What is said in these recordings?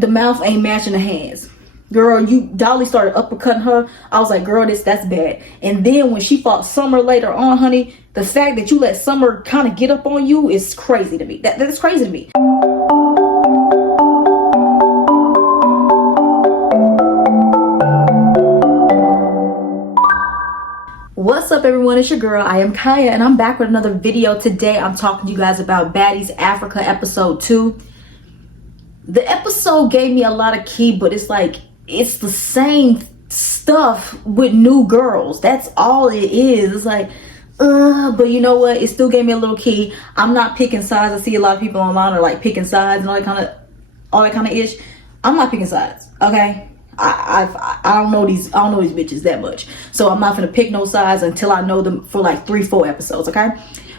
the mouth ain't matching the hands. Girl, Dolly started uppercutting her. I was like, girl, that's bad. And then when she fought Summer later on, honey, the fact that you let Summer kind of get up on you is crazy to me. That's crazy to me. What's up, everyone? It's your girl. I am Kaya, and I'm back with another video. Today, I'm talking to you guys about Baddies Africa episode 2. The episode gave me a lot of key, but it's like, it's the same stuff with new girls. That's all it is. It's like, but you know what? It still gave me a little key. I'm not picking sides. I see a lot of people online are like picking sides and all that kind of ish. I'm not picking sides. Okay. I don't know these bitches that much, so I'm not gonna pick no sides until I know them for like 3-4 episodes. Okay.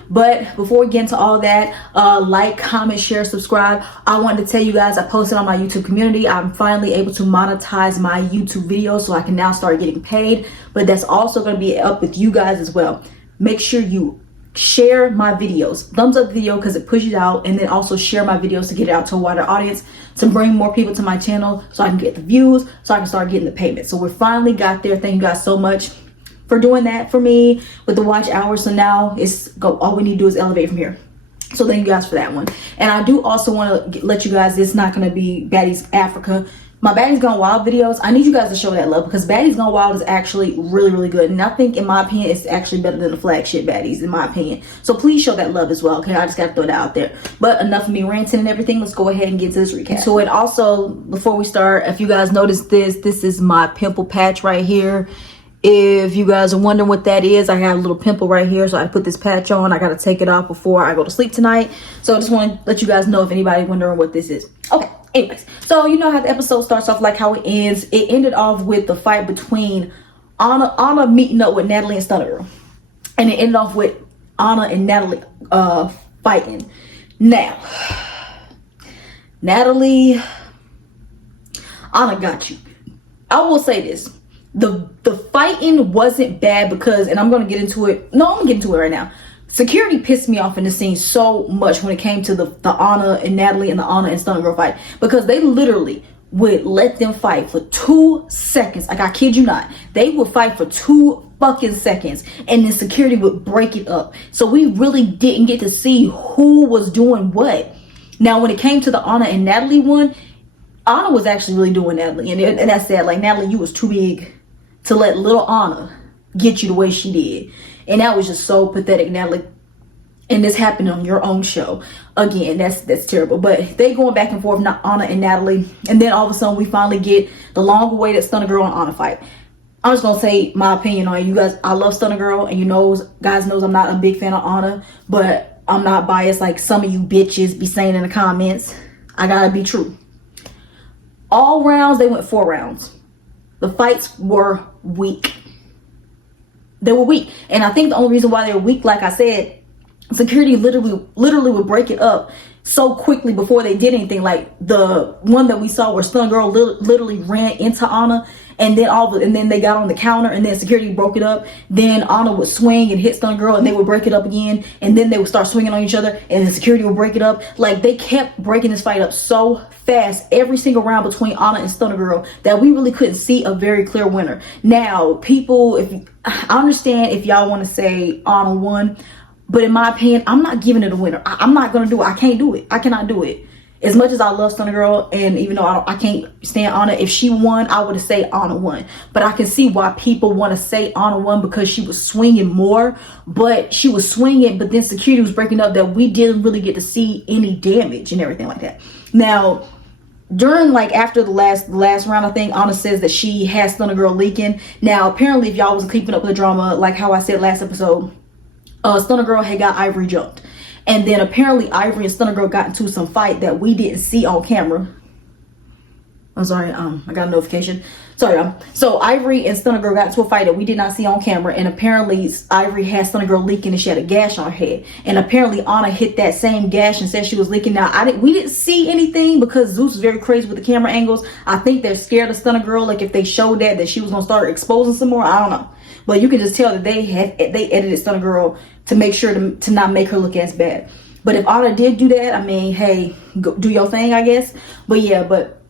But before we get into all that, like, comment, share, subscribe. I wanted to tell you guys I posted on my YouTube community. I'm finally able to monetize my YouTube videos, so I can now start getting paid. But that's also going to be up with you guys as well. Make sure you share my videos. Thumbs up the video because it pushes out, and then also share my videos to get it out to a wider audience, to bring more people to my channel so I can get the views, so I can start getting the payment. So we finally got there. Thank you guys so much for doing that for me with the watch hours. So now all we need to do is elevate from here. So thank you guys for that one. And I do also want to let you guys, it's not going to be Baddies Africa. My Baddies Gone Wild videos, I need you guys to show that love, because Baddies Gone Wild is actually really, really good. And I think, in my opinion, it's actually better than the flagship Baddies, in my opinion. So please show that love as well, okay? I just got to throw that out there. But enough of me ranting and everything. Let's go ahead and get to this recap. So, and also, before we start, if you guys noticed this is my pimple patch right here. If you guys are wondering what that is, I have a little pimple right here, so I put this patch on. I got to take it off before I go to sleep tonight. So I just want to let you guys know if anybody's wondering what this is. Okay, anyways. So you know how the episode starts off, like how it ends. It ended off with the fight between Anna meeting up with Natalie and Stunner Girl. And it ended off with Anna and Natalie fighting. Now, Natalie, Anna got you. I will say this. The fighting wasn't bad because, and I'm going to get into it. No, I'm going to get into it right now. Security pissed me off in the scene so much when it came to the Anna and Natalie and the Anna and Stunner Girl fight, because they literally would let them fight for 2 seconds. Like, I kid you not. They would fight for 2 fucking seconds, and then security would break it up. So we really didn't get to see who was doing what. Now, when it came to the Anna and Natalie one, Anna was actually really doing Natalie, and that's sad. Like, Natalie, you was too big to let little Anna get you the way she did. And that was just so pathetic, Natalie. And this happened on your own show. Again, that's terrible. But they going back and forth, not Anna and Natalie. And then all of a sudden we finally get the long awaited Stunner Girl and Anna fight. I'm just gonna say my opinion on it. You guys, I love Stunner Girl, and guys knows I'm not a big fan of Anna, but I'm not biased like some of you bitches be saying in the comments. I gotta be true. All rounds, they went 4 rounds. The fights were weak. They were weak. And I think the only reason why they were weak, like I said, security literally would break it up so quickly before they did anything. Like the one that we saw where Stunner Girl literally ran into Anna, and then they got on the counter, and then security broke it up. Then Anna would swing and hit Stunner Girl, and they would break it up again, and then they would start swinging on each other, and the security would break it up. Like, they kept breaking this fight up so fast every single round between Anna and Stunner Girl that we really couldn't see a very clear winner. Now, people, I understand if y'all want to say Anna won, but in my opinion, I'm not giving it a winner. I'm not gonna do it. I can't do it. I cannot do it. As much as I love Stunner Girl, and even though I can't stand Anna, if she won, I would say Anna won. But I can see why people want to say Anna won, because she was swinging more. But she was swinging, but then security was breaking up that we didn't really get to see any damage and everything like that. Now, during, like, after the last round, I think Anna says that she has Stunner Girl leaking. Now, apparently, if y'all wasn't keeping up with the drama, like how I said last episode, Stunner Girl had got Ivory jumped. And then apparently Ivory and Stunner Girl got into some fight that we didn't see on camera. I'm sorry, I got a notification. Sorry, so Ivory and Stunner Girl got into a fight that we did not see on camera, and apparently Ivory had Stunner Girl leaking, and she had a gash on her head. And apparently Anna hit that same gash and said she was leaking. Now, we didn't see anything because Zeus is very crazy with the camera angles. I think they're scared of Stunner Girl. Like, if they showed that she was gonna start exposing some more, I don't know. But you can just tell that they edited Stunner Girl to make sure to not make her look as bad. But if Anna did do that, I mean, hey, go do your thing, I guess. But yeah, but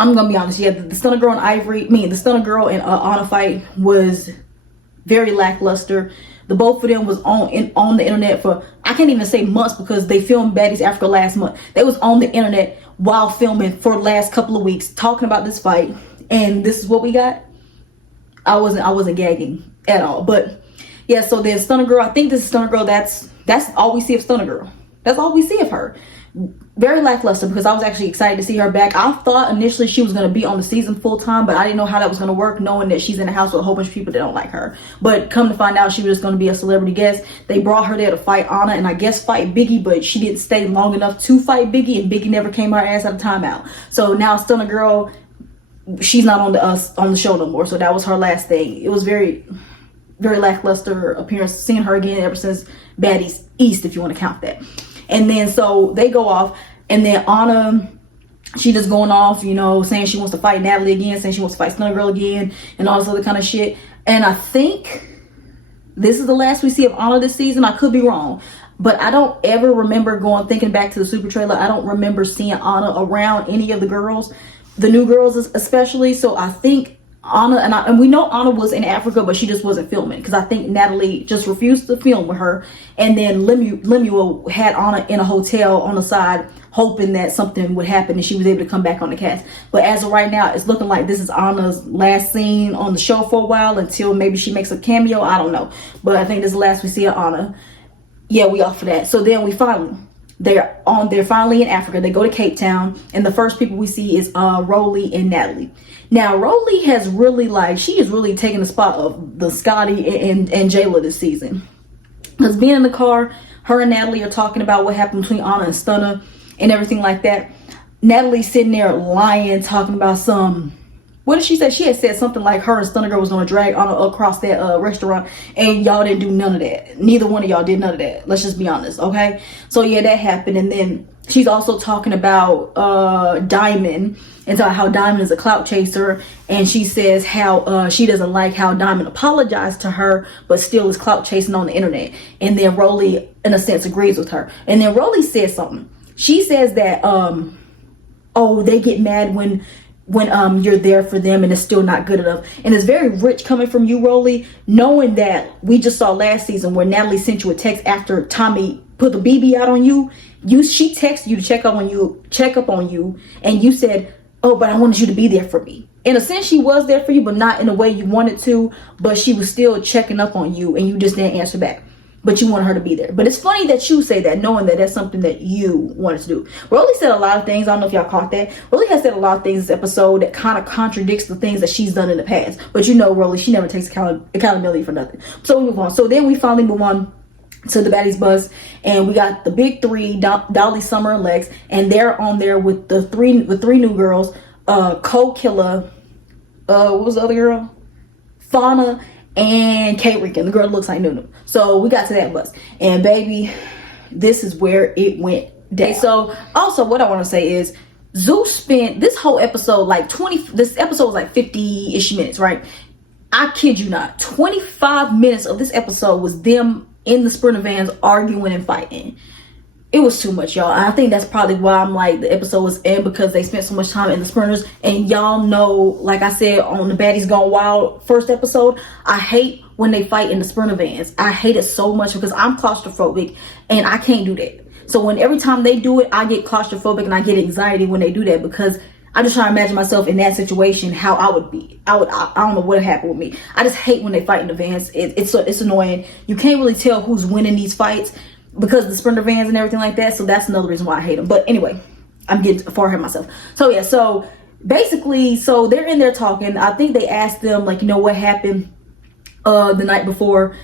I'm gonna be honest. Yeah, the Stunner Girl and the Stunner Girl and Anna fight was very lackluster. The both of them was on the internet for, I can't even say months, because they filmed Baddies Africa last month. They was on the internet while filming for the last couple of weeks talking about this fight, and this is what we got. I wasn't gagging at all. But yeah, so there's Stunner Girl. I think this is Stunner Girl. That's all we see of Stunner Girl. That's all we see of her. Very lackluster, because I was actually excited to see her back. I thought initially she was going to be on the season full time, but I didn't know how that was going to work, knowing that she's in a house with a whole bunch of people that don't like her. But come to find out, she was just going to be a celebrity guest. They brought her there to fight Anna and I guess fight Biggie, but she didn't stay long enough to fight Biggie, and Biggie never came her ass out of timeout. So now Stunner Girl, she's not on the show no more. So that was her last thing. It was very, very lackluster appearance. Seeing her again ever since Baddies East, if you want to count that. And then so they go off, and then Anna, she just going off, you know, saying she wants to fight Natalie again, saying she wants to fight Stunner Girl again, and all this other kind of shit. And I think this is the last we see of Anna this season. I could be wrong, but I don't ever remember thinking back to the Super trailer. I don't remember seeing Anna around any of the girls, the new girls especially. So I think Anna, and we know Anna was in Africa, but she just wasn't filming, because I think Natalie just refused to film with her, and then Lemuel had Anna in a hotel on the side, hoping that something would happen and she was able to come back on the cast. But as of right now, it's looking like this is Anna's last scene on the show for a while, until maybe she makes a cameo. I don't know, but I think this is the last we see of Anna. Yeah, we off for that. So then they're finally in Africa. They go to Cape Town, and the first people we see is Rolly and Natalie. Now Rolly has really, she is really taking the spot of the Scotty and Jayla this season. Because being in the car, her and Natalie are talking about what happened between Anna and Stunner and everything like that. Natalie's sitting there lying, talking about what did she say? She had said something like her and Stunner Girl was going to drag Anna across that restaurant, and y'all didn't do none of that. Neither one of y'all did none of that. Let's just be honest, okay? So yeah, that happened. And then she's also talking about Diamond, and how Diamond is a clout chaser, and she says how she doesn't like how Diamond apologized to her, but still is clout chasing on the internet. And then Rolly, in a sense, agrees with her. And then Rolly says something. She says that they get mad when you're there for them and it's still not good enough. And it's very rich coming from you, Rolly, knowing that we just saw last season where Natalie sent you a text after Tommy put the BB out on you. She texted you to check up on you, and you said, oh, but I wanted you to be there for me. In a sense, she was there for you, but not in the way you wanted to, but she was still checking up on you, and you just didn't answer back. But you wanted her to be there. But it's funny that you say that, knowing that that's something that you wanted to do. Rolly said a lot of things. I don't know if y'all caught that. Rolly has said a lot of things this episode that kind of contradicts the things that she's done in the past. But you know, Rolly, she never takes accountability for nothing. So we move on. So then we finally move on to the Baddies bus, and we got the big three, Dolly, Summer, and Lex, and they're on there with the three new girls, Cole Killer, what was the other girl? Fauna, and Kate Rican, the girl that looks like Nunu. So we got to that bus, and baby, this is where it went down. So also what I want to say is, Zeus spent this whole episode this episode was like 50-ish minutes, right? I kid you not, 25 minutes of this episode was them in the Sprinter vans arguing and fighting. It was too much, y'all. I think that's probably why I'm like, the episode was in, because they spent so much time in the Sprinters. And y'all know, like I said on the Baddies Gone Wild first episode, I hate when they fight in the Sprinter vans. I hate it so much because I'm claustrophobic and I can't do that. So every time they do it, I get claustrophobic and I get anxiety when they do that, because I just try to imagine myself in that situation, how I would be. I don't know what happened with me. I just hate when they fight in the vans. It's annoying. You can't really tell who's winning these fights because of the Sprinter vans and everything like that. So that's another reason why I hate them. But anyway, I'm getting far ahead of myself. So yeah, so basically, so they're in there talking. I think they asked them, like, you know, what happened the night before.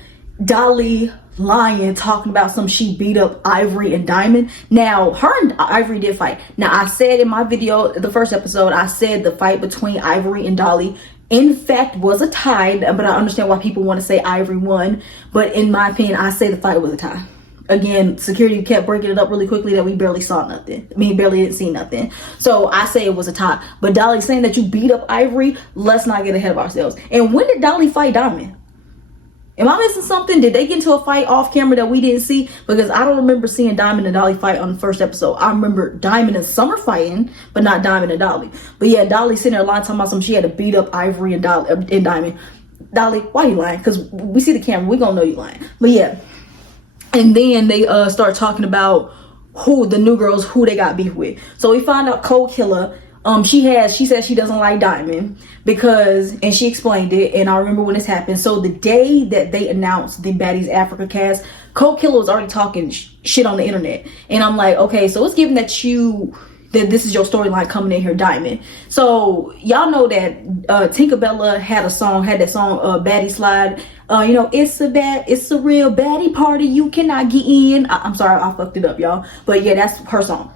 Dolly lying, talking about she beat up Ivory and Diamond. Now, her and Ivory did fight. Now, I said in my video, the first episode, I said the fight between Ivory and Dolly, in fact, was a tie. But I understand why people want to say Ivory won. But in my opinion, I say the fight was a tie. Again, security kept breaking it up really quickly that we barely saw nothing. I mean, barely didn't see nothing. So I say it was a tie. But Dolly saying that you beat up Ivory, let's not get ahead of ourselves. And when did Dolly fight Diamond? Am I missing something? Did they get into a fight off camera that we didn't see? Because I don't remember seeing Diamond and Dolly fight on the first episode. I remember Diamond and Summer fighting, but not Diamond and Dolly. But yeah, Dolly sitting there lying, talking about something. She had to beat up Ivory and Diamond. Dolly, why you lying? Because we see the camera, we gonna know you lying. But yeah, and then they start talking about who the new girls, who they got beef with. So we find out Cold Killer. She says she doesn't like Diamond because, and she explained it, and I remember when this happened. So the day that they announced the Baddies Africa cast, Cold Killer was already talking shit on the internet, and I'm like, okay, so it's given that this is your storyline coming in here, Diamond. So y'all know that Tinkerbella had that song, Baddie Slide. It's a real baddie party, you cannot get in. I'm sorry, I fucked it up, y'all, but yeah, that's her song.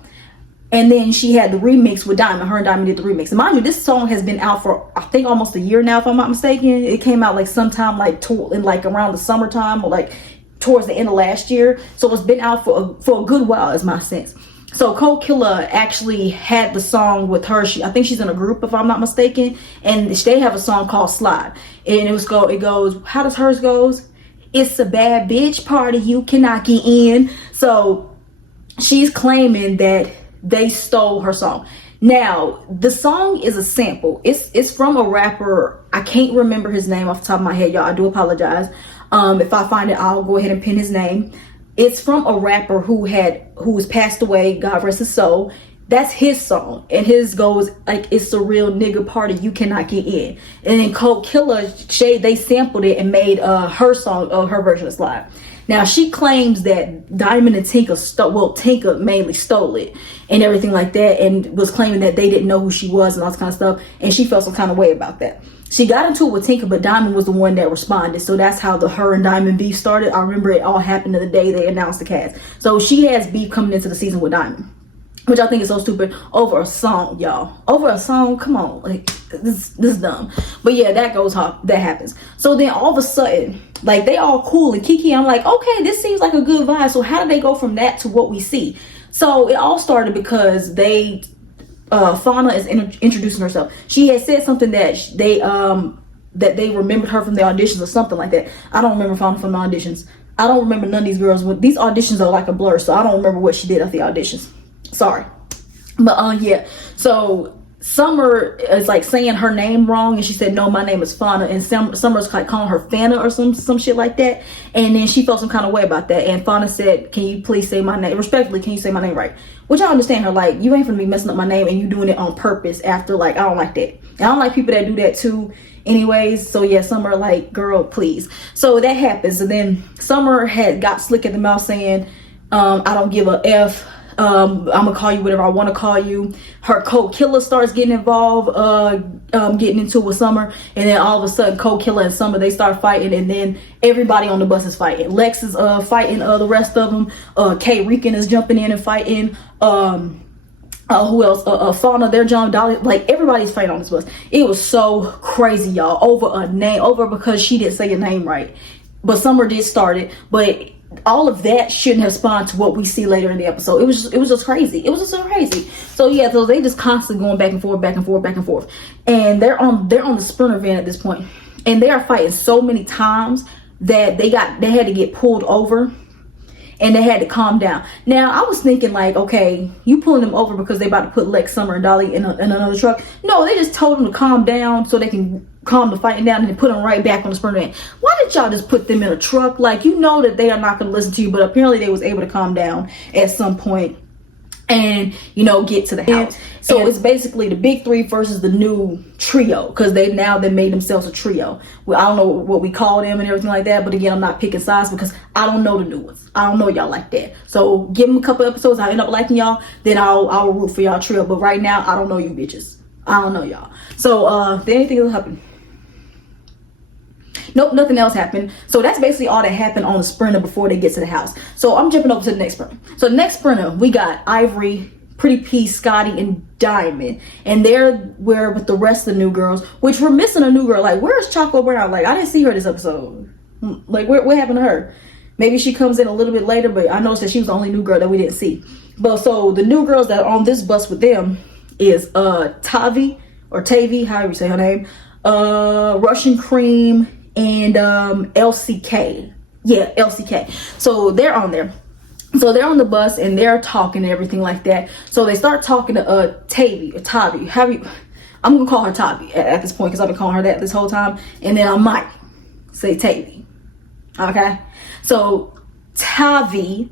And then she had the remix with Diamond. Her and Diamond did the remix. And mind you, this song has been out for, I think, almost a year now, if I'm not mistaken. It came out like sometime around the summertime, or like towards the end of last year. So it's been out for a good while, is my sense. So Cold Killer actually had the song with her. I think she's in a group, if I'm not mistaken. And they have a song called Slide. And it goes, how does hers goes? It's a bad bitch party, you cannot get in. So she's claiming that they stole her song. Now, the song is a sample. It's from a rapper. I can't remember his name off the top of my head, y'all. I do apologize. If I find it, I'll go ahead and pin his name. It's from a rapper who was passed away, God rest his soul. That's his song, and his goes like, it's a real nigga party, you cannot get in. And then Cold Killer, they sampled it and made her song, her version of Slide. Now, she claims that Diamond and Tinker mainly stole it and everything like that, and was claiming that they didn't know who she was and all this kind of stuff, and she felt some kind of way about that. She got into it with Tinker, but Diamond was the one that responded, so that's how her and Diamond beef started. I remember it all happened the day they announced the cast. So she has beef coming into the season with Diamond, which I think is so stupid, over a song, y'all. Over a song, come on, like, this is dumb. But yeah, that happens. So then all of a sudden, like, they all cool and Kiki, I'm like, okay, this seems like a good vibe. So how did they go from that to what we see? So it all started because Fauna is introducing herself. She had said something that they remembered her from the auditions or something like that. I don't remember Fauna from the auditions. I don't remember none of these girls. These auditions are like a blur, so I don't remember what she did at the auditions. Sorry. But yeah, so Summer is like saying her name wrong, and she said, no, my name is Fauna, and Summer's like calling her Fana or some shit like that, and then she felt some kind of way about that, and Fauna said, can you please say my name respectfully, can you say my name right? Which I understand her, like, you ain't gonna be messing up my name and you doing it on purpose after, like, I don't like that. And I don't like people that do that too anyways. So yeah, Summer, like, girl, please. So that happens, and then Summer had got slick at the mouth saying, I don't give a F. I'm gonna call you whatever I want to call you. Her Cold Killer starts getting involved, getting into it with Summer, and then all of a sudden Cold Killer and Summer, they start fighting, and then everybody on the bus is fighting. Lex is fighting the rest of them. Kay Rican is jumping in and fighting. Who else? Fauna, they're John, Dolly, like, everybody's fighting on this bus. It was so crazy, y'all, over because she didn't say your name right. But Summer did start it, but all of that shouldn't have spawned to what we see later in the episode. It was just crazy. It was just so crazy. So yeah, so they just constantly going back and forth. And they're on the Sprinter van at this point. And they are fighting so many times that they had to get pulled over, and they had to calm down. Now, I was thinking, like, okay, you pulling them over because they about to put Lex, Summer, and Dolly in another truck. No, they just told them to calm down so they can calm the fighting down, and then put them right back on the Sprinter van. Why did y'all just put them in a truck? Like, you know that they are not going to listen to you, but apparently they was able to calm down at some point and, get to the house. So it's basically the big three versus the new trio, because they made themselves a trio. Well, I don't know what we call them and everything like that, but again, I'm not picking sides because I don't know the new ones. I don't know y'all like that. So give them a couple episodes, I end up liking y'all, then I'll root for y'all trio. But right now, I don't know you bitches. I don't know y'all. So did anything else happen? Nope, nothing else happened. So that's basically all that happened on the Sprinter before they get to the house. So I'm jumping over to the next Sprinter. So the next Sprinter, we got Ivory, Pretty P, Scotty, and Diamond. And they're with the rest of the new girls, which we're missing a new girl. Like, where's Choco Brown? Like, I didn't see her this episode. Like, what happened to her? Maybe she comes in a little bit later, but I noticed that she was the only new girl that we didn't see. But so the new girls that are on this bus with them is Tavy, or Tavy, however you say her name, Russian Cream, and LCK. Yeah, LCK. So they're on there. So they're on the bus and they're talking and everything like that. So they start talking to Tavy or Tavy. I'm gonna call her Tavy at this point because I've been calling her that this whole time. And then I might say Tavy. Okay. So Tavy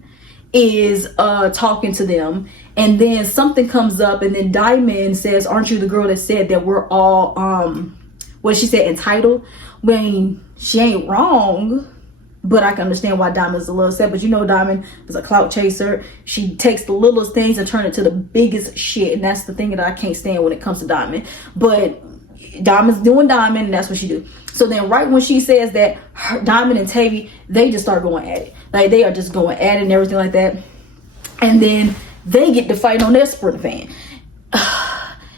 is talking to them, and then something comes up, and then Diamond says, "Aren't you the girl that said that we're all what she said, entitled?" When she ain't wrong, but I can understand why Diamond's a little upset. But you know, Diamond is a clout chaser. She takes the littlest things and turn it to the biggest shit, and that's the thing that I can't stand when it comes to Diamond. But Diamond's doing Diamond, and that's what she do. So then right when she says that, Diamond and Tavy, they just start going at it. Like, they are just going at it and everything like that. And then they get to fight on their Sprinter van.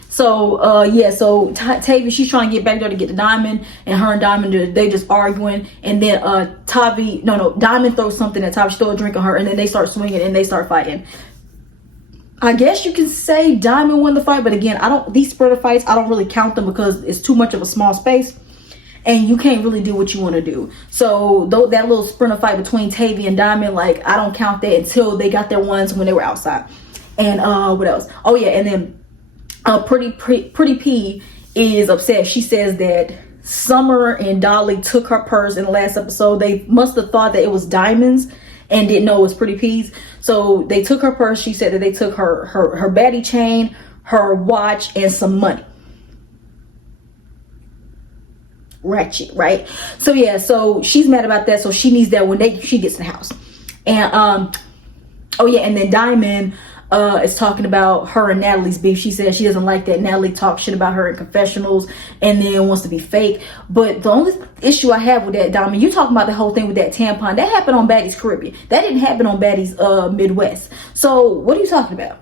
So Tavy, she's trying to get back there to get the Diamond, and her and Diamond, they just arguing. And then Diamond throws something at Tavy. She throws a drink on her, and then they start swinging and they start fighting. I guess you can say Diamond won the fight, but again, these Sprinter fights, I don't really count them because it's too much of a small space and you can't really do what you want to do. So that little Sprinter fight between Tavy and Diamond, like, I don't count that until they got their ones when they were outside. And what else? Oh yeah, and then Pretty P is upset. She says that Summer and Dolly took her purse in the last episode. They must have thought that it was Diamond's and didn't know it was Pretty P's. So they took her purse. She said that they took her baddie chain, her watch, and some money. Ratchet, right? So yeah, so she's mad about that. So she needs that when she gets in the house. And and then Diamond is talking about her and Natalie's beef. She says she doesn't like that Natalie talks shit about her in confessionals and then wants to be fake. But the only issue I have with that, Diamond, you talking about the whole thing with that tampon, that happened on Baddies Caribbean. That didn't happen on Baddies Midwest. So what are you talking about?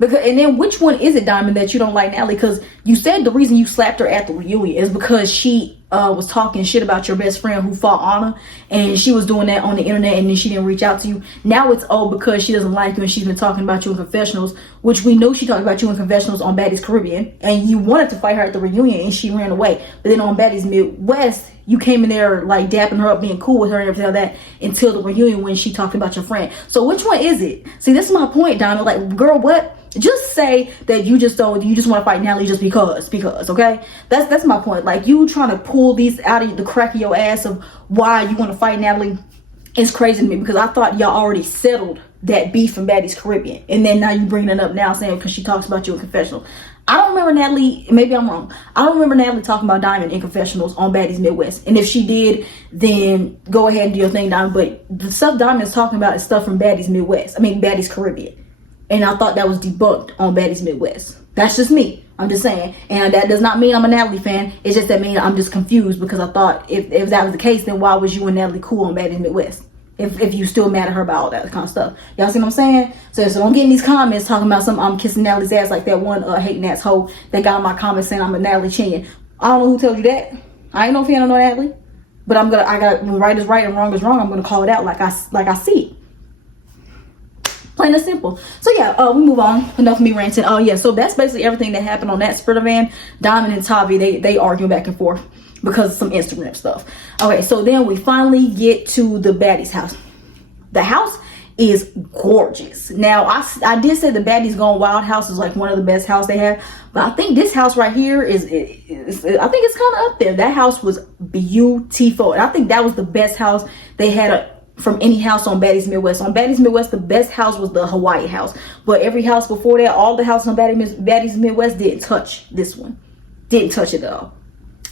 And then which one is it, Diamond, that you don't like Natalie? Because you said the reason you slapped her at the reunion is because she was talking shit about your best friend who fought Anna, and she was doing that on the internet, and then she didn't reach out to you. Now it's because she doesn't like you and she's been talking about you in confessionals, which we know she talked about you in confessionals on Baddies Caribbean, and you wanted to fight her at the reunion and she ran away. But then on Baddies Midwest, you came in there like dapping her up, being cool with her and everything like that until the reunion when she talked about your friend. So which one is it? See, this is my point, Diamond. Like, girl, what? Just say that you just want to fight Natalie just because, okay? That's my point. Like, you trying to pull these out of the crack of your ass of why you want to fight Natalie is crazy to me, because I thought y'all already settled that beef from Baddies Caribbean, and then now you bringing it up now saying because she talks about you in confessional. I don't remember Natalie, maybe I'm wrong, I don't remember Natalie talking about Diamond in confessionals on Baddies Midwest. And if she did, then go ahead and do your thing, Diamond. But the stuff Diamond is talking about is stuff from Baddies Caribbean. And I thought that was debunked on Baddies Midwest. That's just me. I'm just saying. And that does not mean I'm a Natalie fan. It's just that means I'm just confused, because I thought if that was the case, then why was you and Natalie cool on Baddies Midwest? If you still mad at her about all that kind of stuff. Y'all see what I'm saying? So don't get in these comments talking about I'm kissing Natalie's ass like that one hating ass hoe that got in my comments saying I'm a Natalie Chin. I don't know who told you that. I ain't no fan of no Natalie. But I got right is right and wrong is wrong. I'm gonna call it out like I see it. Plain and simple. So yeah, we move on. Enough of me ranting. Oh yeah, so that's basically everything that happened on that Sprinter van. Diamond and Tavy, they arguing back and forth because of some Instagram stuff. Okay, so then we finally get to the Baddies house. The house is gorgeous. Now, I did say the Baddies Gone Wild house is like one of the best houses they have, but I think this house right here I think it's kind of up there. That house was beautiful, and I think that was the best house they had from any house on Baddies Midwest. On Baddies Midwest, the best house was the Hawaii house, but every house before that, all the houses on Baddies Midwest didn't touch this one. Didn't touch it at all.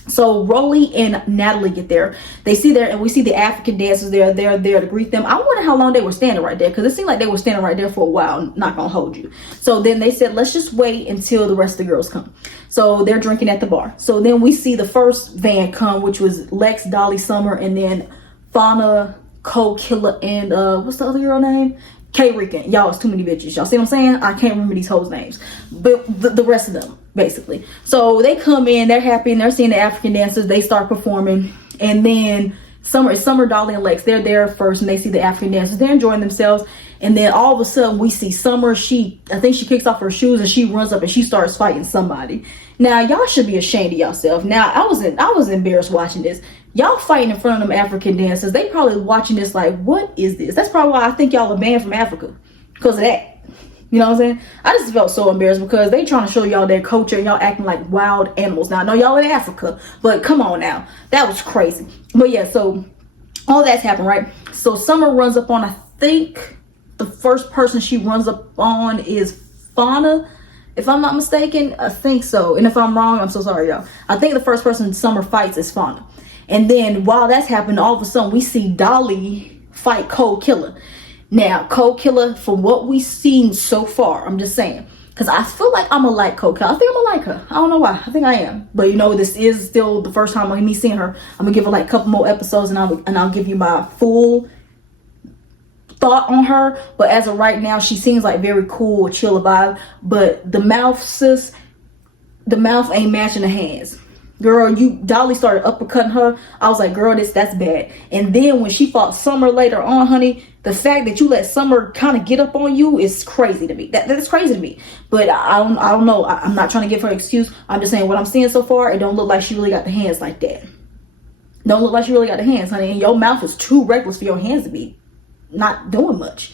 So Rolly and Natalie get there. They see there, and we see the African dancers there. They're there to greet them. I wonder how long they were standing right there, because it seemed like they were standing right there for a while. Not gonna hold you. So then they said, let's just wait until the rest of the girls come. So they're drinking at the bar. So then we see the first van come, which was Lex, Dolly, Summer, and then Fauna, Cole Killer, and what's the other girl name? K Rican. Y'all, it's too many bitches. Y'all see what I'm saying? I can't remember these hoes' names, but the rest of them, basically. So they come in, they're happy, and they're seeing the African dancers. They start performing, and then Summer, Dolly, and Lex. They're there first, and they see the African dancers. They're enjoying themselves, and then all of a sudden we see Summer. I think she kicks off her shoes and she runs up and she starts fighting somebody. Now y'all should be ashamed of yourself. Now I was embarrassed watching this. Y'all fighting in front of them African dancers. They probably watching this like, what is this? That's probably why I think y'all are banned from Africa, because of that. You know what I'm saying? I just felt so embarrassed because they trying to show y'all their culture and y'all acting like wild animals. Now I know y'all in Africa, but come on now. That was crazy. But yeah, so all that's happened, right? So Summer runs up on, I think the first person she runs up on is Fauna, if I'm not mistaken. I think so. And if I'm wrong, I'm so sorry, y'all. I think the first person Summer fights is Fauna. And then while that's happening, all of a sudden we see Dolly fight Cold Killer. Now, Cold Killer, from what we've seen so far, I'm just saying, because I feel like I'm gonna like Cold Killer. I think I'm gonna like her. I don't know why. I think I am. But you know, this is still the first time of me seeing her. I'm gonna give her like a couple more episodes, and I'll give you my full thought on her. But as of right now, she seems like very cool, chill vibe. But the mouth, sis, the mouth ain't matching the hands. Girl, Dolly started uppercutting her. I was like, girl, that's bad. And then when she fought Summer later on, honey, the fact that you let Summer kind of get up on you is crazy to me. That's crazy to me. But I don't know. I'm not trying to give her an excuse. I'm just saying what I'm seeing so far, it don't look like she really got the hands like that. Don't look like she really got the hands, honey. And your mouth is too reckless for your hands to be not doing much.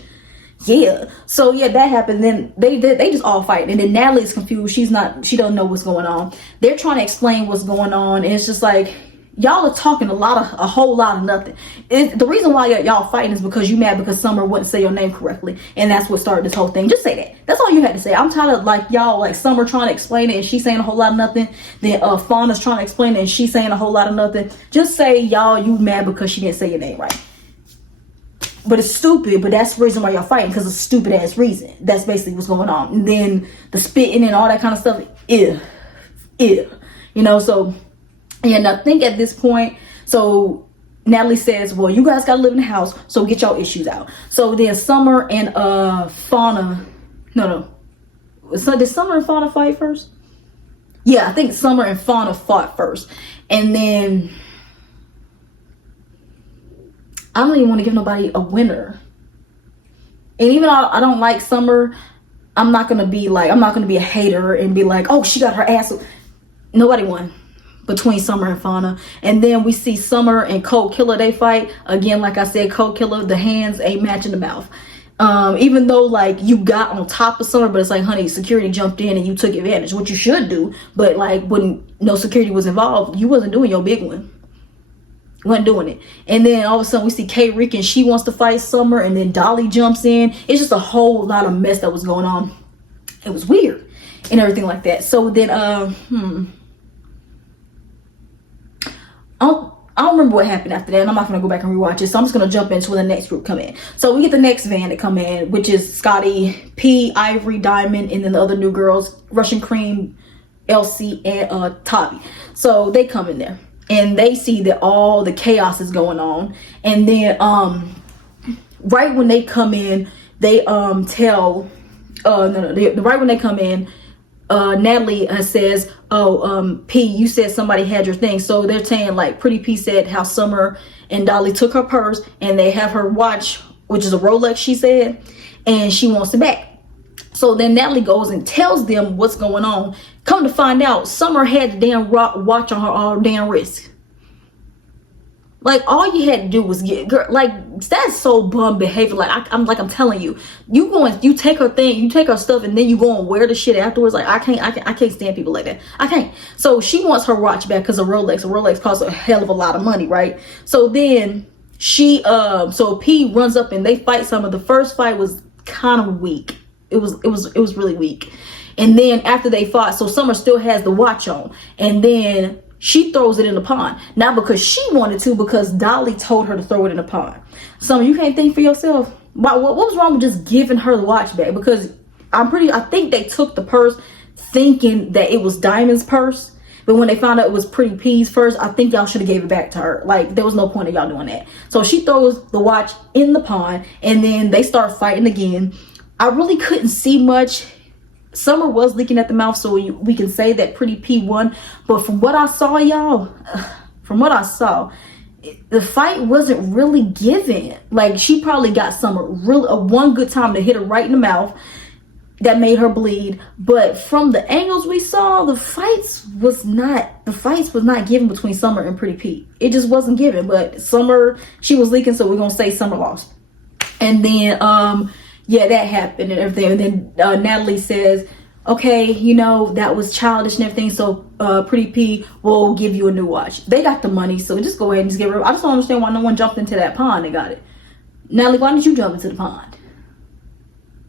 Yeah. So yeah, that happened. Then they just all fight, and then Natalie's confused. She doesn't know what's going on. They're trying to explain what's going on, and it's just like y'all are talking a whole lot of nothing. The reason why y'all fighting is because you mad because Summer wouldn't say your name correctly, and that's what started this whole thing. Just say that. That's all you had to say. I'm tired of like y'all like Summer trying to explain it and she's saying a whole lot of nothing. Then Fauna's trying to explain it and she's saying a whole lot of nothing. Just say y'all you mad because she didn't say your name right. But it's stupid, but that's the reason why y'all fighting, because it's a stupid ass reason. That's basically what's going on. And then the spitting and all that kind of stuff, ew. You know, so yeah, and I think at this point, so Natalie says, well, you guys gotta live in the house, so get y'all issues out. So then Summer and Fauna, so did Summer and Fauna fight first? Yeah, I think Summer and Fauna fought first. And then I don't even want to give nobody a winner. And even though I don't like Summer, I'm not going to be a hater and be like, oh, she got her ass. Nobody won between Summer and Fauna. And then we see Summer and Cold Killer, they fight. Again, like I said, Cold Killer, the hands ain't matching the mouth. Even though like you got on top of Summer, but it's like, honey, security jumped in and you took advantage, what you should do. But like when no security was involved, you wasn't doing your big one. Wasn't doing it. And then all of a sudden we see K. Rick and she wants to fight Summer, and then Dolly jumps in. It's just a whole lot of mess that was going on. It was weird and everything like that. So then I don't remember what happened after that, and I'm not gonna go back and rewatch it, so I'm just gonna jump into when the next group come in. So we get the next van to come in, which is Scotty P, Ivory, Diamond, and then the other new girls, Russian Cream, Elsie, and Tavy. So they come in there and they see that all the chaos is going on. And then right when they come in, they right when they come in, Natalie says, P, you said somebody had your thing. So they're saying like Pretty P said how Summer and Dolly took her purse and they have her watch, which is a Rolex, she said, and she wants it back. So then Natalie goes and tells them what's going on. Come to find out, Summer had the damn watch on her damn wrist. Like, all you had to do was get, girl, like, that's so bum behavior. Like, I'm telling you, you take her thing, you take her stuff, and then you go and wear the shit afterwards. Like, I can't stand people like that. I can't. So she wants her watch back because a Rolex costs a hell of a lot of money, right? So then so P runs up and they fight some of the first fight was kind of weak. It was really weak. And then after they fought, so Summer still has the watch on, and then she throws it in the pond. Not because she wanted to, because Dolly told her to throw it in the pond. Summer, you can't think for yourself. What was wrong with just giving her the watch back? Because I think they took the purse thinking that it was Diamond's purse. But when they found out it was Pretty P's purse, I think y'all should have gave it back to her. Like, there was no point of y'all doing that. So she throws the watch in the pond, and then they start fighting again. I really couldn't see much. Summer was leaking at the mouth, so we can say that Pretty P won. But from what I saw, y'all, the fight wasn't really given. Like, she probably got Summer one good time to hit her right in the mouth that made her bleed. But from the angles we saw, the fights was not given between Summer and Pretty Pete. It just wasn't given. But Summer, she was leaking, so we're gonna say Summer lost. And then yeah, that happened and everything. And then Natalie says, okay, you know, that was childish and everything, so Pretty P will give you a new watch. They got the money, so just go ahead and just get rid of it. I just don't understand why no one jumped into that pond and got it. Natalie, why didn't you jump into the pond?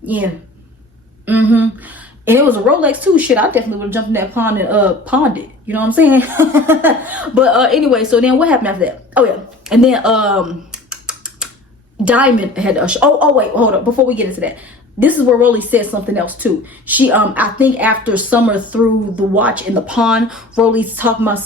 Yeah. And it was a Rolex too. Shit, I definitely would have jumped in that pond and pawned it. You know what I'm saying? But anyway, so then what happened after that? Oh yeah. And then Diamond had to wait, hold up, before we get into that. This is where Rolly said something else too. She, I think after Summer threw the watch in the pond, Rolly's talking about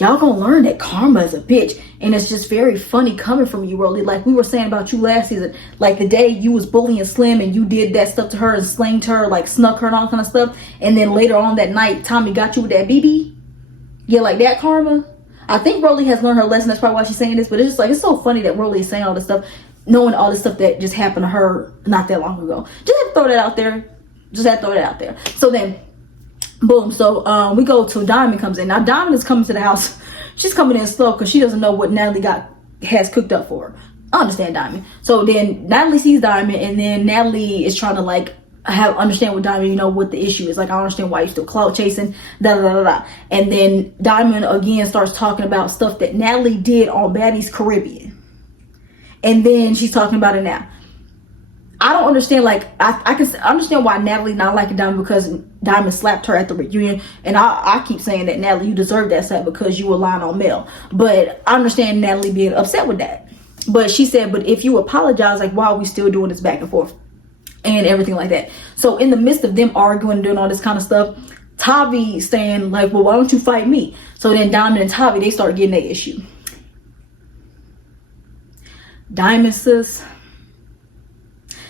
y'all gonna learn that karma is a bitch. And it's just very funny coming from you, Rolly. Like we were saying about you last season, like the day you was bullying Slim and you did that stuff to her and slanged her, like snuck her and all that kind of stuff. And then later on that night, Tommy got you with that BB. Yeah, like that karma. I think Rolly has learned her lesson. That's probably why she's saying this. But it's just like, it's so funny that Rolly is saying all this stuff, knowing all this stuff that just happened to her not that long ago. Just have to throw that out there. So then, boom. So we go to Diamond comes in. Now Diamond is coming to the house. She's coming in slow because she doesn't know what Natalie has cooked up for her. I understand Diamond. So then Natalie sees Diamond, and then Natalie is trying to like understand what Diamond, you know, what the issue is. Like, I don't understand why you're still clout chasing, da da da da. And then Diamond again starts talking about stuff that Natalie did on Baddies Caribbean. And then she's talking about it now. I don't understand, like, I can understand why Natalie not liking Diamond, because Diamond slapped her at the reunion. And I keep saying that, Natalie, you deserve that slap because you were lying on Mel. But I understand Natalie being upset with that. But she said, but if you apologize, like, why are we still doing this back and forth? And everything like that. So in the midst of them arguing and doing all this kind of stuff, Tavy saying, like, well, why don't you fight me? So then Diamond and Tavy, they start getting their issue. Diamond, sis,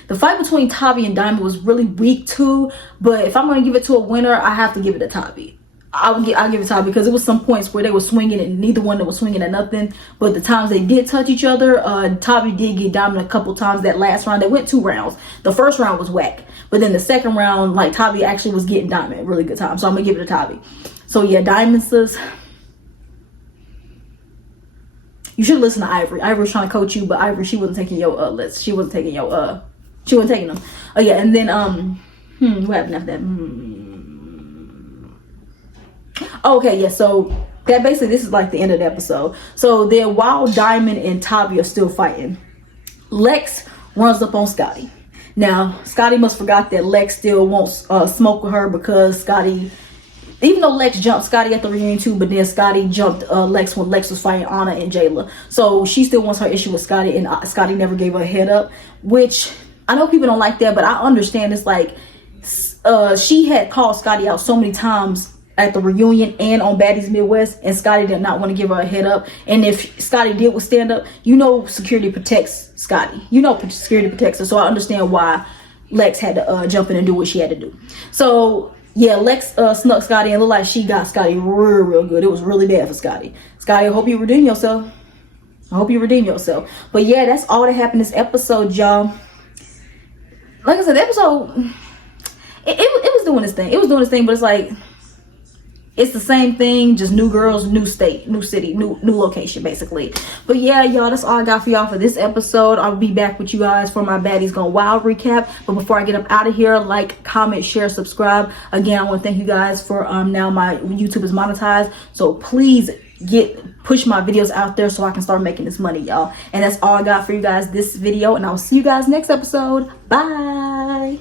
the fight between Tavy and Diamond was really weak too, but if I'm going to give it to a winner, I have to give it to Tavy. I'll give it to Tavy because it was some points where they were swinging and neither one was swinging at nothing. But the times they did touch each other, Tavy did get Diamond a couple times that last round. They went 2 rounds. The first round was whack, but then the second round, like, Tavy actually was getting Diamond a really good time. So I'm going to give it to Tavy. So yeah, Diamond, sis, you should listen to Ivory. Ivory was trying to coach you, but Ivory, she wasn't taking your list. She wasn't taking your she wasn't taking them. Oh yeah, and then what happened after that? Okay, yeah, so that basically, this is like the end of the episode. So then while Diamond and Tavy are still fighting, Lex runs up on Scotty. Now, Scotty must forgot that Lex still won't smoke with her because Scotty, even though Lex jumped Scotty at the reunion too, but then Scotty jumped Lex when Lex was fighting Anna and Jayla. So she still wants her issue with Scotty, and Scotty never gave her a head up, which I know people don't like that, but I understand. It's like she had called Scotty out so many times at the reunion and on Baddies Midwest, and Scotty did not want to give her a head up. And if Scotty did with stand up, you know security protects Scotty. You know security protects her. So I understand why Lex had to jump in and do what she had to do. So yeah, Lex snuck Scotty and looked like she got Scotty real good. It was really bad for Scotty. Scotty, I hope you redeem yourself. But yeah, that's all that happened this episode, y'all. Like I said, the episode, it was doing its thing. It was doing its thing, but it's like, it's the same thing, just new girls, new state, new city, new location, basically. But yeah, y'all, that's all I got for y'all for this episode. I'll be back with you guys for my Baddies Gone Wild recap. But before I get up out of here, like, comment, share, subscribe. Again, I want to thank you guys for now my YouTube is monetized. So please push my videos out there so I can start making this money, y'all. And that's all I got for you guys this video. And I'll see you guys next episode. Bye.